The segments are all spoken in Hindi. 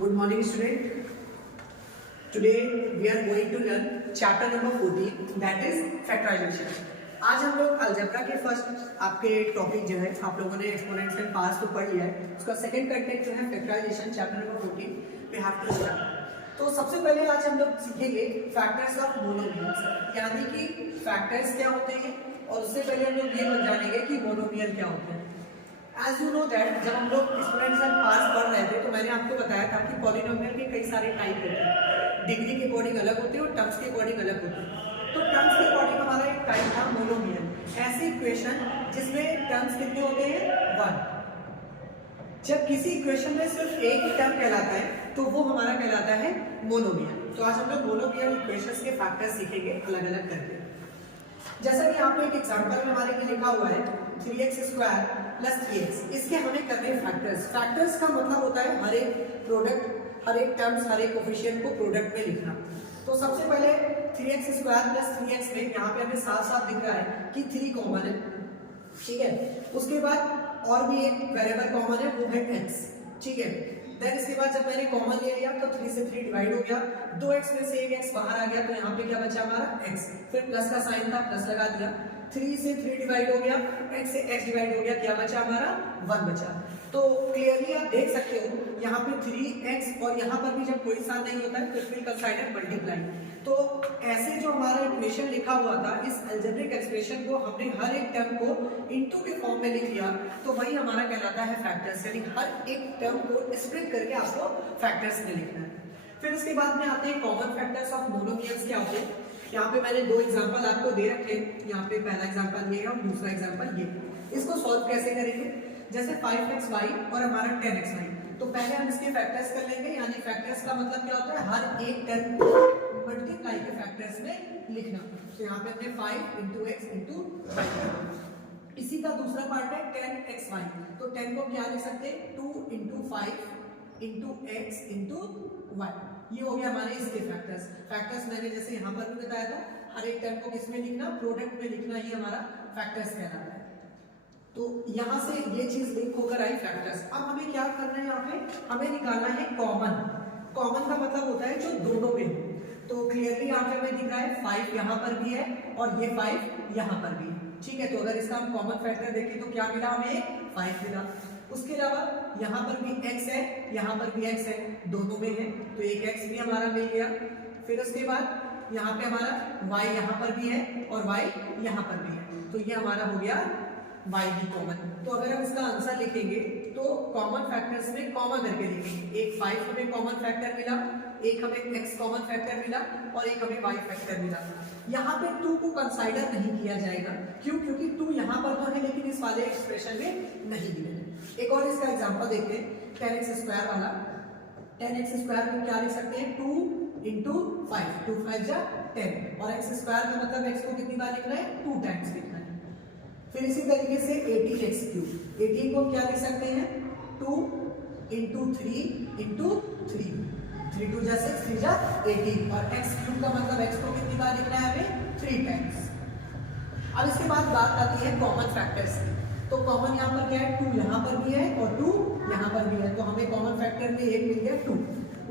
Good morning, student. Today we are going to learn chapter number 14, that is factorization. आज हम लोग अलजेब्रा के फर्स्ट आपके टॉपिक जो है आप लोगों ने एक्सपोनेंट्स एंड पार्ट्स तो पढ़ लिया है, उसका सेकंड कंटेंट जो है factorisation chapter number 14 we have to start. तो सबसे पहले आज हम लोग सीखेंगे फैक्टर्स ऑफ मोनोमियल्स, यानी कि फैक्टर्स क्या होते हैं, और उससे पहले हम लोग ये जानेंगे कि मोनोमियल क्या होते हैं। एज यू नो दैट जब हम लोग एक्सपोनेंट्स एंड पार्ट्स पढ़ रहे थे तो मैंने आपको बताया था कि पॉलिनोमियल के कई सारे टाइप होते हैं, डिग्री के अकॉर्डिंग अलग होते हैं और टर्म्स के अकॉर्डिंग अलग होते हैं। तो टर्म्स के अकॉर्डिंग हमारा एक टाइप था मोनोमियल, ऐसी इक्वेशन जिसमें टर्म्स कितने होते हैं 1। जब किसी इक्वेशन में सिर्फ एक ही टर्म कहलाता है तो वो हमारा कहलाता है मोनोमियल। तो आज हम लोग मोनोमियल इक्वेशंस के फैक्टर्स सीखेंगे अलग अलग करके। जैसा कि यहाँ पे एक एग्जांपल में हमारे लिए लिखा हुआ है 3x² + 3x, इसके हमें करने फैक्टर्स। फैक्टर्स का मतलब होता है हर एक प्रोडक्ट, हर एक टर्म्स, हर एक कोफिशिएंट को प्रोडक्ट में लिखना। तो सबसे पहले 3x² + 3x में यहाँ पे हमें साफ साफ दिख रहा है कि 3 कॉमन है, ठीक है। उसके बाद और भी एक वेरिएबल कॉमन है, वो है x, ठीक है। देन इसके बाद जब मैंने कॉमन ले लिया तो 3 से 3 डिवाइड हो गया, 2x में से एक x बाहर आ गया, तो यहाँ पे क्या बचा हमारा x, फिर प्लस का साइन था प्लस लगा दिया, 3 से 3 डिवाइड हो गया, x से x डिवाइड हो गया, क्या बचा हमारा 1 बचा। तो क्लियरली आप देख सकते हो यहाँ पे 3x और यहाँ पर भी जब कोई साइन नहीं होता है तो इट विल कंसाइडर मल्टीप्लाई। तो ऐसे जो हमारा इक्वेशन लिखा हुआ था, इस अलजेब्रिक एक्सप्रेशन को हमने हर एक टर्म को इनटू के फॉर्म में लिख लिया, तो वही हमारा कहलाता है फैक्टर्स, यानी हर एक टर्म को स्प्लिट करके आपको फैक्टर्स में लिखना है। फिर उसके बाद में आते हैं कॉमन फैक्टर्स ऑफ मोनोमियल्स क्या होते हैं। यहाँ पे मैंने 2 एग्जांपल आपको दे रखे हैं, यहाँ पे पहला एग्जांपल ये है और दूसरा एग्जांपल ये। इसको सॉल्व कैसे करेंगे, जैसे 5xy और हमारा 10xy, तो पहले हम इसके फैक्टर्स कर लेंगे। यानी फैक्टर्स का मतलब क्या होता है, हर एक टर्म को मल्टीप्लाई के फैक्टर्स में लिखना। तो यहाँ पे हमने 5 × x × 5। इसी का दूसरा पार्ट है 10xy, तो 10 को क्या लिख सकते हैं 2 × 5 × x × y। ये हो गया हमारे इसके फैक्टर्स। फैक्टर्स मैंने जैसे यहाँ पर भी बताया था, हर एक टर्म को किसमें लिखना, प्रोडक्ट में लिखना, ये हमारा फैक्टर्स कहलाता है। तो यहाँ से ये चीज लिंक होकर आई फैक्टर्स। अब हमें क्या करना है, यहाँ पे हमें निकालना है कॉमन। कॉमन का मतलब होता है जो दोनों में हो। तो क्लियरली यहाँ पे हमें दिख रहा है 5 यहाँ पर भी है और ये 5 यहाँ पर भी है, ठीक है। तो अगर इसका हम कॉमन फैक्टर देखें तो क्या मिला हमें 5 मिला। उसके अलावा यहाँ पर भी x है, यहाँ पर भी x है, दोनों में है, तो एक x भी हमारा मिल गया। फिर उसके बाद यहाँ पे हमारा y यहाँ पर भी है और y यहाँ पर भी है, तो ये हमारा हो गया y भी कॉमन। तो अगर हम इसका आंसर लिखेंगे तो कॉमन फैक्टर्स में कॉमा करके लिखेंगे। एक 5 हमें कॉमन फैक्टर मिला, एक हमें x कॉमन फैक्टर मिला और एक हमें y फैक्टर मिला। यहाँ पे 2 को कंसाइडर नहीं किया जाएगा, क्यों, क्योंकि 2 यहाँ पर तो है लेकिन इस वाले एक्सप्रेशन में नहीं मिले। एक और इसका एग्जांपल देखते हैं 10x² वाला। 10x² में क्या लिख सकते हैं 2 × 5, 2 5 जा 10, और x² का मतलब x को कितनी बार लिखना है 2 टाइम्स लिखना है। फिर इसी तरीके से 18x³, 18 को क्या लिख सकते हैं 2 × 3 × 3, 3 2 जा 6, 3 जा 18, और x³ का मतलब x को कितनी बार लिखना है हमें 3 टाइम्स। अब इसके बाद बात आती है कॉमन फैक्टर्स की। तो कॉमन यहाँ पर क्या है 2 यहाँ पर भी है और 2 यहाँ पर भी है, तो हमें कॉमन फैक्टर में एक मिल गया 2।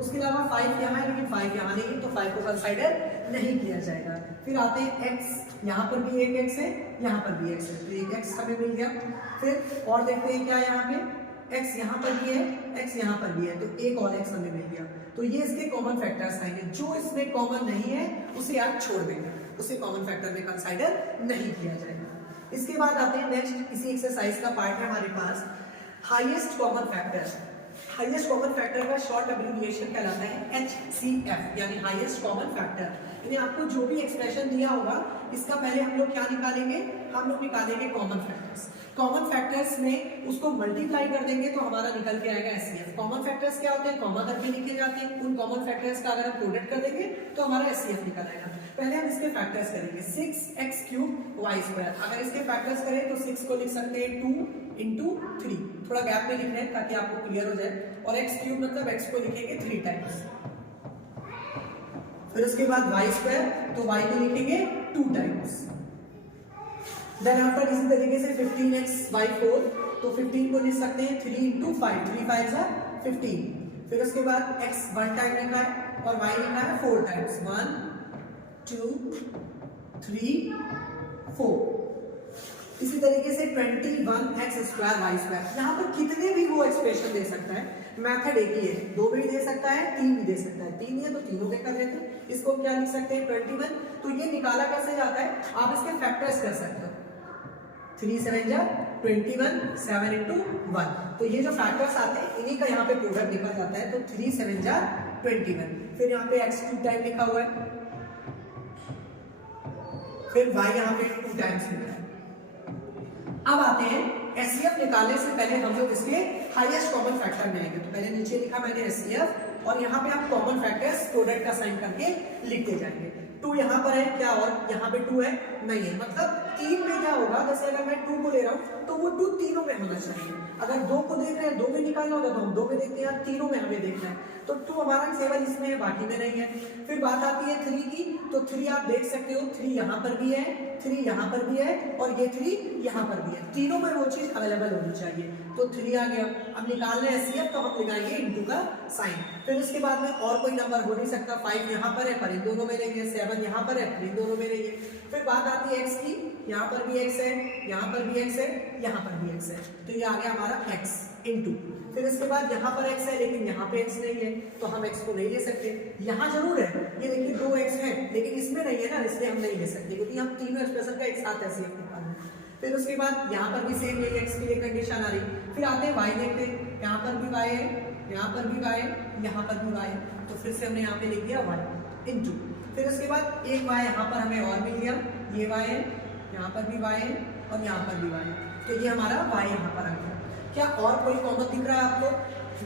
उसके अलावा 5 यहाँ है लेकिन 5 यहाँ नहीं है, तो 5 को कंसाइडर नहीं किया जाएगा। फिर आते हैं x, यहाँ पर भी एक x है, यहाँ पर भी x है, तो एक x हमें मिल गया। फिर और देखते हैं क्या यहाँ पे x यहाँ पर भी है, x यहाँ पर भी है, तो एक और x हमें मिल गया। तो ये इसके कॉमन फैक्टर्स आएंगे। जो इसमें कॉमन नहीं है उसे आप छोड़ देंगे, उसे कॉमन फैक्टर में कंसाइडर नहीं किया जाएगा। इसके बाद आते हैं नेक्स्ट, इसी एक्सरसाइज का पार्ट है हमारे पास highest common factor. Highest common factor का शॉर्ट एब्रिविएशन कहलाता है HCF, यानी हाईएस्ट कॉमन फैक्टर। यानी आपको जो भी एक्सप्रेशन दिया होगा इसका पहले हम लोग क्या निकालेंगे, हम लोग निकालेंगे कॉमन फैक्टर्स। कॉमन फैक्टर्स में उसको मल्टीप्लाई कर देंगे तो हमारा निकल के आएगा HCF। कॉमन फैक्टर्स क्या होते हैं, कॉमा करके लिखे जाते हैं। उन कॉमन फैक्टर्स का अगर हम प्रोडक्ट कर देंगे तो हमारा HCF निकल आएगा। पहले हम इसके फैक्टर्स करेंगे 6x³ y²। अगर इसके फैक्टर्स करें तो 6 को लिख सकते हैं 2 × 3, थोड़ा गैप में लिख रहे हैं ताकि आपको क्लियर हो जाए, और x³ मतलब x को लिखेंगे 3 टाइम्स। फिर उसके बाद y², तो y को लिखेंगे 2 टाइम्स। देन आफ्टर इसी तरीके से 15x/4, तो 15 को लिख सकते हैं 3 × 5, 3 5 जा 15। फिर उसके बाद x 1 टाइम लिखा है और y लिखा है 4 टाइम्स, 1 2 3 4। इसी तरीके से 21x स्क्वायर वाई स्क्वायर, यहाँ पर कितने भी वो एक्सप्रेशन दे सकता है, मेथड एक ही है, 2 में भी दे सकता है, 3 भी दे सकता है, 3 है तो तीनों में कर लेते हैं। इसको क्या लिख सकते हैं 21, तो ये निकाला कैसे जाता है, आप इसके फैक्टर्स कर सकते हो, 3 7 जा 21, 7 into 1, तो ये जो फैक्टर्स आते हैं इन्हीं का यहाँ पे प्रोडक्ट निकल जाता है, तो 3 7 जा 21, फिर यहाँ पे x 2 टाइम लिखा हुआ है, फिर y यहाँ पे 2 टाइम्स लिखा है। अब आते हैं एचसीएफ निकालने से पहले हम लोग इसके हाईएस्ट कॉमन फैक्टर में आएंगे, तो पहले नीचे लिखा मैंने एचसीएफ और यहाँ पे आप कॉमन फैक्टर्स प्रोडक्ट का साइन करके लिखते जाएंगे। 2 यहाँ पर है क्या, और यहाँ पे 2 है नहीं है, मतलब 3 में क्या होगा, जैसे अगर मैं 2 को ले रहा हूँ तो वो 2 तीनों में होना चाहिए, अगर 2 को देख रहे हैं 2 में निकालना होगा तो हम 2 में देखते हैं, तीनों में हमें देखना है, तो 2 हमारा केवल इसमें है बाकी में नहीं है। फिर बात आती है 3 की, तो 3 आप देख सकते हो 3 यहाँ पर भी है, 3 यहाँ पर भी है और ये 3 यहाँ पर भी है, तीनों में वो चीज अवेलेबल होनी चाहिए, तो 3 आ गया। अब निकालना है एचसीएफ तो हम लगाएंगे इनटू का साइन, फिर उसके बाद में और कोई नंबर हो नहीं सकता, 5 यहाँ पर है पर इन दोनों में लेंगे, 7 यहाँ पर है पर इन दोनों में लेंगे। फिर बात आती है x की, यहाँ पर भी x है, यहाँ पर भी x है, यहाँ पर भी x है, तो ये आ गया हमारा x इनटू, फिर इसके बाद यहाँ पर x है लेकिन यहाँ पे x नहीं है तो हम x को नहीं ले सकते, यहाँ जरूर है, ये देखिए 2x है लेकिन इसमें नहीं है ना, इसलिए हम नहीं ले सकते क्योंकि हम तीनों एक्सप्रेशन का एक साथ ऐसे निकालना है। फिर उसके बाद यहाँ पर भी सेम यही x के लिए कंडीशन आ रही, फिर आते हैं y देखते हैं, यहाँ पर भी y है, यहाँ पर भी y है, यहाँ पर भी y है, तो फिर से हमने यहाँ पे लिख दिया y इनटू, फिर उसके बाद एक y यहाँ पर हमें और मिल गया, ये y है, यहाँ पर भी y है और यहाँ पर भी y है, तो ये हमारा y यहाँ पर आ गया। क्या और कोई कॉमन दिख रहा है आपको,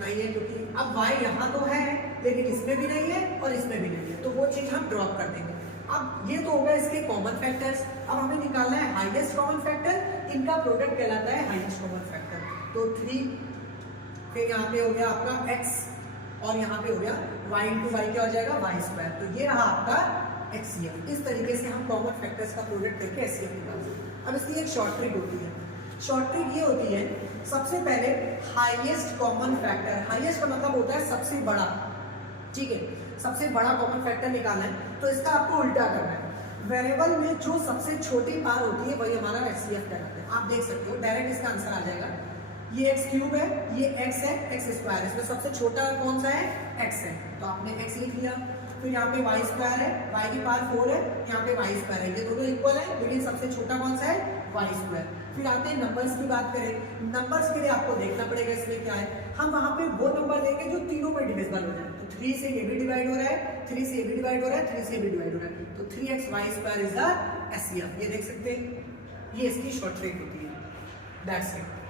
नहीं है, क्योंकि अब y यहाँ तो है लेकिन इसमें भी नहीं है और इसमें भी नहीं है, तो वो चीज हम ड्रॉप कर देंगे। अब ये तो होगा इसके कॉमन फैक्टर्स, अब हमें निकालना है हाईएस्ट कॉमन फैक्टर, इनका प्रोडक्ट कहलाता है हाईएस्ट कॉमन फैक्टर, तो 3, फिर यहाँ पे हो गया आपका x और यहाँ पे हो गया y इंटू वाई, क्या हो जाएगा y स्क्वायर, तो ये रहा आपका एचसीएफ। इस तरीके से हम कॉमन फैक्टर्स का प्रोडक्ट करके एचसीएफ निकालते हैं। अब इसकी एक शॉर्ट ट्रिक होती है, शॉर्ट ट्रिक ये होती है, सबसे पहले हाईएस्ट कॉमन फैक्टर, हाईएस्ट का मतलब होता है सबसे बड़ा, ठीक है, सबसे बड़ा कॉमन फैक्टर निकालना है तो इसका आपको उल्टा करना है, वेरिएबल में जो सबसे छोटी पार होती है वही हमारा एचसीएफ कहलाता है। आप देख सकते हो डायरेक्ट इसका आंसर आ जाएगा, ये x क्यूब है, ये x है, x स्क्वायर, इसमें सबसे छोटा कौन सा है, x है, तो आपने x लिख लिया, फिर यहाँ पे y स्क्वायर है, y की पावर 4 है, यहाँ पे y स्क्वायर है, ये दोनों इक्वल है लेकिन सबसे छोटा कौन सा है, y स्क्वायर। फिर आते हैं नंबर्स की बात करें, नंबर्स के लिए आपको देखना पड़ेगा इसमें क्या है, हम वहाँ पे वो नंबर लेंगे जो तीनों में डिविजिबल हो जाए, तो 3 से ये भी डिवाइड हो रहा है, 3 से ये भी डिवाइड हो रहा है, 3 से ये भी डिवाइड हो रहा है, तो 3xy square is the HCF, ये देख सकते हैं, ये इसकी शॉर्ट ट्रिक होती है, दैट्स इट।